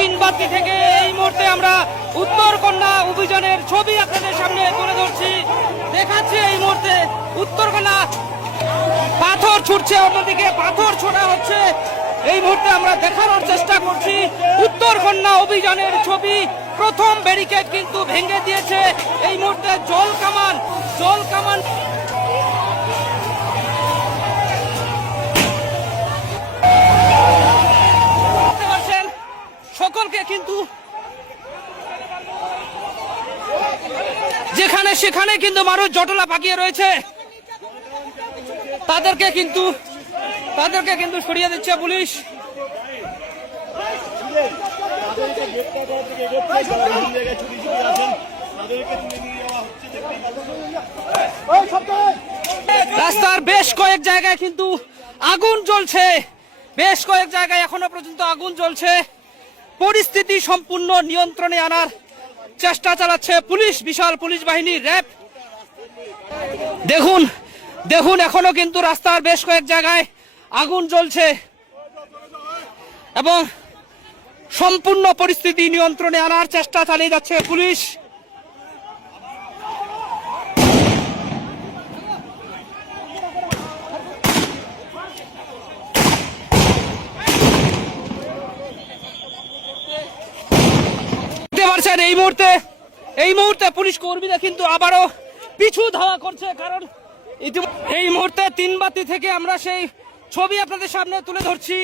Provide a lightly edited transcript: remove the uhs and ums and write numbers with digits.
তিনবাতি থেকে এই মুহূর্তে আমরা উত্তরকন্যা অভিযানের ছবি আপনাদের সামনে তুলে ধরছি, দেখাচ্ছি। এই মুহূর্তে উত্তরকন্যা পাথর ছুটছে, অন্যদিকে পাথর ছোড়া হচ্ছে। এই মুহূর্তে আমরা দেখানোর চেষ্টা করছি উত্তরকন্যা অভিযানের ছবি। প্রথম ব্যারিকেড কিন্তু ভেঙে দিয়েছে। এই মুহূর্তে জল কামান সকলকে কিন্তু যেখানে সেখানে কিন্তু মানুষ জটলা পাকিয়ে রয়েছে, তাদেরকে কিন্তু সরিয়ে দিচ্ছে পুলিশ। রাস্তার বেশ কয়েক জায়গায় কিন্তু আগুন জ্বলছে, বেশ কয়েক জায়গায় এখনো পর্যন্ত আগুন জ্বলছে। পরিস্থিতি সম্পূর্ণ নিয়ন্ত্রণে আনার চেষ্টা চালাচ্ছে পুলিশ, বিশাল পুলিশ বাহিনী, র্যাব। দেখুন এখনো কিন্তু রাস্তার বেশ কয়েক জায়গায় আগুন জ্বলছে এবং সম্পূর্ণ পরিস্থিতি নিয়ন্ত্রণে আনার চেষ্টা চালিয়ে যাচ্ছে পুলিশ। এই মুহূর্তে পুলিশ কর্মীরা কিন্তু আবারও পিছু ধাওয়া করছে, কারণ এই মুহূর্তে তিনবাতি থেকে আমরা সেই ছবি আপনাদের সামনে তুলে ধরছি।